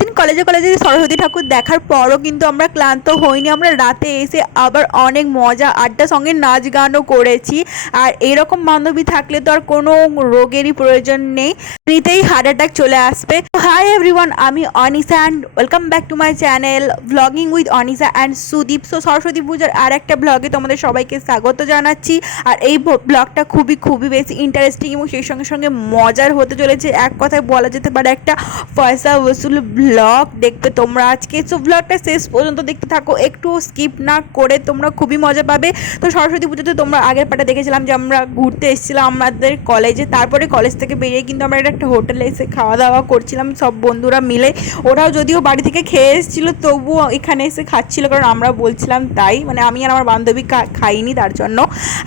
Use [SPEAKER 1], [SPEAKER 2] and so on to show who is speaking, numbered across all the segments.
[SPEAKER 1] সারাদিন কলেজে কলেজে সরস্বতী ঠাকুর দেখার পরও কিন্তু আমরা ক্লান্ত হইনি। আমরা রাতে এসে আবার অনেক মজা আড্ডা সঙ্গে নাচ গানও করেছি। আর এরকম বান্ধবী থাকলে তো আর কোনো রোগেরই প্রয়োজন নেই। এমনিতেই হার্ট অ্যাটাক চলে আসবে। হাই এভরিওয়ান আমি Anisa and welcome back to my channel blogging with Anisa and Sudip. So Saraswati পূজার আর একটা ব্লগে তোমাদের সবাইকে স্বাগত জানাচ্ছি। আর এই ব্লগটা খুবই খুবই বেশি ইন্টারেস্টিং এবং সেই সঙ্গে সঙ্গে মজার হতে চলেছে। এক কথায় বলা যেতে পারে একটা পয়সা ব্লগ দেখবে তোমরা আজকে সো ব্লগটা শেষ পর্যন্ত দেখতে থাকো, একটু স্কিপ না করে তোমরা খুবই মজা পাবে। তো সরস্বতী পুজোতে তোমরা আগের পাটা দেখেছিলাম যে আমরা ঘুরতে এসেছিলাম আমাদের কলেজে তারপরে কলেজ থেকে বেরিয়ে কিন্তু আমরা একটা হোটেলে এসে খাওয়া দাওয়া করছিলাম সব বন্ধুরা মিলে। ওরাও যদিও বাড়ি থেকে খেয়ে এসেছিল, তবুও এখানে এসে খাচ্ছিল, কারণ আমরা বলছিলাম তাই মানে আমি আর আমার বান্ধবী খাইনি তার জন্য।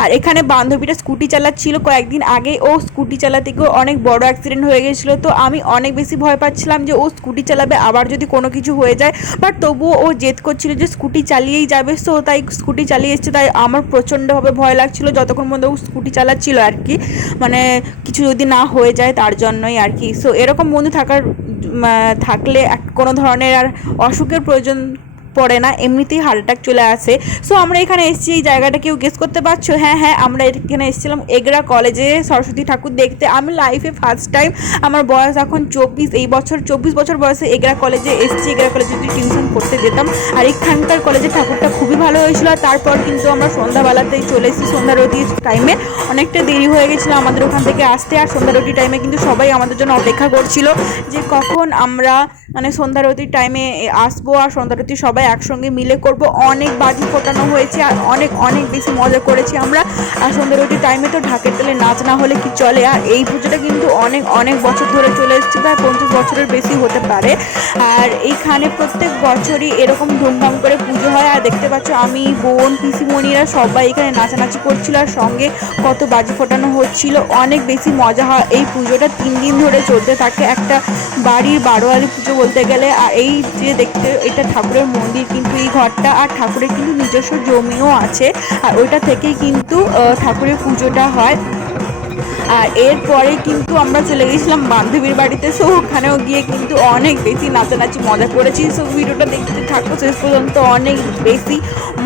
[SPEAKER 1] আর এখানে বান্ধবীটা স্কুটি চালাচ্ছিল কয়েকদিন আগে, ও স্কুটি চালাতে গিয়ে অনেক বড় অ্যাক্সিডেন্ট হয়ে গেছিল, তো আমি অনেক বেশি ভয় পাচ্ছিলাম যে ও স্কুটি চালাবে আবার যদি কোনো কিছু হয়ে যায়। বাট তবুও ও জেদ করছিল যে স্কুটি চালিয়েই যাবে। সো তাই স্কুটি চালিয়ে এসছে। তাই আমার প্রচণ্ডভাবে ভয় লাগছিল। যতক্ষণ পর্যন্ত ও স্কুটি চালাচ্ছিল আর কি। মানে কিছু যদি না হয়ে যায়, তার জন্যই আর কি। সো এরকম বন্ধু থাকার থাকলে এক- কোনো ধরনের আর অসুখের প্রয়োজন পড়ে না, এমনিতেই হার্ট অ্যাটাক চলে আসে। সো আমরা এখানে এসেছি, এই জায়গাটা কেউ গেস করতে পারছ? হ্যাঁ হ্যাঁ আমরা এখানে এসেছিলাম এগরা কলেজে সরস্বতী ঠাকুর দেখতে। আমি লাইফে ফার্স্ট টাইম আমার বয়স এখন চব্বিশ, এই বছর চব্বিশ বছর বয়সে এগরা কলেজে এসেছি। এগরা কলেজে যদি টিউশন পড়তে যেতাম, আর এখানকার কলেজে ঠাকুরটা খুবই ভালো হয়েছিল। আর তারপর কিন্তু আমরা সন্ধ্যাবেলাতেই চলে এসেছি সন্ধ্যা রতির টাইমে অনেকটা দেরি হয়ে গেছিল আমাদের ওখান থেকে আসতে, আর সন্ধ্যা টাইমে কিন্তু সবাই আমাদের জন্য অপেক্ষা করছিল যে কখন আমরা মানে সন্ধ্যারতির টাইমে আসব, আর সন্ধ্যারতি সবাই একসঙ্গে মিলে করব। অনেক বাজি ফোটানো হয়েছে আর অনেক অনেক বেশি মজা করেছি আমরা। আর সন্ধ্যারতির টাইমে তো ঢাকের তেলে নাচ না হলে কি চলে? আর এই পুজোটা কিন্তু অনেক অনেক বছর ধরে চলে এসেছে, প্রায় পঞ্চাশ বছরের বেশি হতে পারে। আর এইখানে প্রত্যেক বছরই এরকম ধুমধাম করে পুজো হয়। আর দেখতে পাচ্ছ আমি, বোন, পিসিমণিরা সবাই এখানে নাচানাচি করছিল আর সঙ্গে কত বাজি ফোটানো হচ্ছিল। অনেক বেশি মজা হয়। এই পুজোটা তিন দিন ধরে চলতে থাকে। একটা বাড়ির বারোয়ারি পুজো বলতে গেলে। আর এই যে দেখতে, এটা ঠাকুরের মন্দির। কিন্তু এই ঘরটা আর ঠাকুরের কিন্তু নিজস্ব জমিও আছে। আর ওইটা থেকেই কিন্তু ঠাকুরের পুজোটা হয়। আর এরপরে কিন্তু আমরা চলে গেছিলাম বান্ধবীর বাড়িতে। সো ওখানেও গিয়ে কিন্তু অনেক বেশি নাচানাচি মজা করেছি। সো ভিডিওটা দেখতে থাকো, শেষ পর্যন্ত অনেক বেশি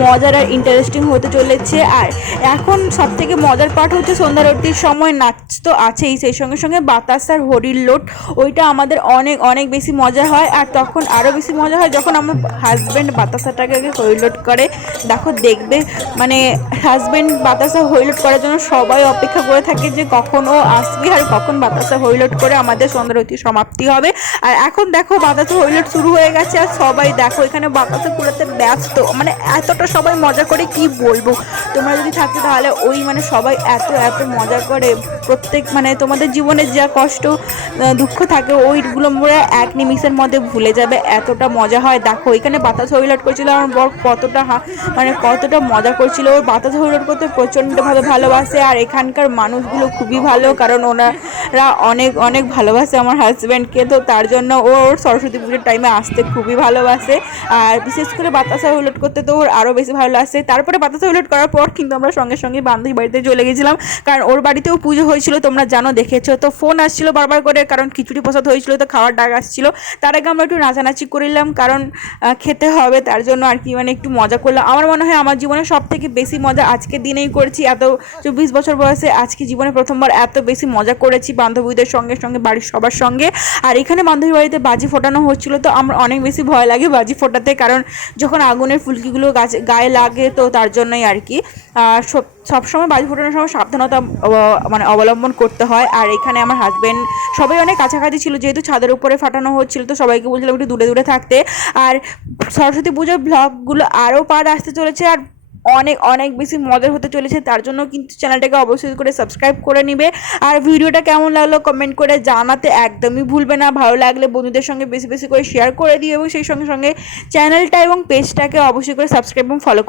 [SPEAKER 1] মজার আর ইন্টারেস্টিং হতে চলেছে। আর এখন সব থেকে মজার পার্ট হচ্ছে সন্ধ্যা রোটির সময় নাচ তো আছেই। সেই সঙ্গে সঙ্গে বাতাস আর হরির লোট ওইটা আমাদের অনেক অনেক বেশি মজা হয়। আর তখন আরও বেশি মজা হয় যখন আমার হাজব্যান্ড বাতাসাটাকে হরিলোট করে। দেখো, দেখবে মানে হাজব্যান্ড বাতাসা হইলোট করার জন্য সবাই অপেক্ষা করে থাকে যে কখন ও আসবে আর কখন বাতাসা হইলোট করে আমাদের সন্ধ্যারতি সমাপ্তি হবে। আর এখন দেখো বাতাসা হইলোট শুরু হয়ে গেছে আর সবাই দেখো এখানে বাতাসা কুড়াতে ব্যস্ত। মানে এতটা সবাই মজা করে কি বলব? তোমরা যদি থাকতে তাহলে ওই মানে সবাই এত এত মজা করে প্রত্যেক মানে তোমাদের জীবনে যা কষ্ট দুঃখ থাকে ওইগুলো মোরা এক নিমিষের মধ্যে ভুলে যাবে। এতটা মজা হয়। দেখো এখানে বাতাস হইলট করছিল। আমার বর কতটা মানে কতটা মজা করছিল। ওর বাতাস হইলট করতে প্রচণ্ডভাবে ভালোবাসে। আর এখানকার মানুষগুলো খুবই ভালো, কারণ ওনারা অনেক অনেক ভালোবাসে আমার হাজব্যান্ডকে তো তার জন্য ও ওর সরস্বতী পুজোর টাইমে আসতে খুবই ভালোবাসে। আর বিশেষ করে বাতাসা উলট করতে তো ওর আরও বেশি ভালো লাগছে। তারপরে বাতাসা উলট করার পর কিন্তু আমরা সঙ্গে সঙ্গে বান্ধবী বাড়িতে চলে গেছিলাম। কারণ ওর বাড়িতেও পুজো হয়েছিল, তোমরা জানো, দেখেছ। তো ফোন আসছিল বারবার করে, কারণ খিচুড়ি প্রসাদ হয়েছিল, তো খাওয়ার ডাক আসছিল। তার আগে আমরা একটু নাচানাচি করিলাম, কারণ খেতে হবে, তার জন্য আর কি মানে একটু মজা করলাম। আমার মনে হয় আমার জীবনে সব থেকে বেশি মজা আজকের দিনেই করেছি। এত চব্বিশ বছর বয়সে আজকে জীবনে প্রথমবার এত বেশি মজা করেছি বান্ধবীদের সঙ্গে সঙ্গে বাড়ির সবার সঙ্গে। আর এখানে বান্ধবী বাড়িতে বাজি ফোটানো হচ্ছিল, তো আমার অনেক বেশি ভয় লাগে বাজি ফোটাতে, কারণ যখন আগুনের ফুলকিগুলো গাছে, গায়ে লাগে, তো তার জন্যই আর কি। আর সব, সবসময় বাজি ফোটানোর সময় সাবধানতা মানে অবলম্বন করতে হয়। আর এখানে আমার হাজব্যান্ড সবাই অনেক কাছাকাছি ছিল, যেহেতু ছাদের উপরে ফাটানো হচ্ছিল, তো সবাইকে বলছিলাম একটু দূরে দূরে থাকতে। আর সরস্বতী পুজোর ব্লগগুলো আরও পার আসতে চলেছে, আর অনেক অনেক বেশি মজার হতে চলেছে, তার জন্য কিন্তু চ্যানেলটাকে অবশ্যই করে সাবস্ক্রাইব করে নিবে। আর ভিডিওটা কেমন লাগল কমেন্ট করে জানাতে একদমই ভুলবে না। ভালো লাগলে বন্ধুদের সঙ্গে বেশি বেশি করে শেয়ার করে দিও এবং সেই সঙ্গে সঙ্গে চ্যানেলটা এবং পেজটাকে অবশ্যই করে সাবস্ক্রাইব এবং ফলো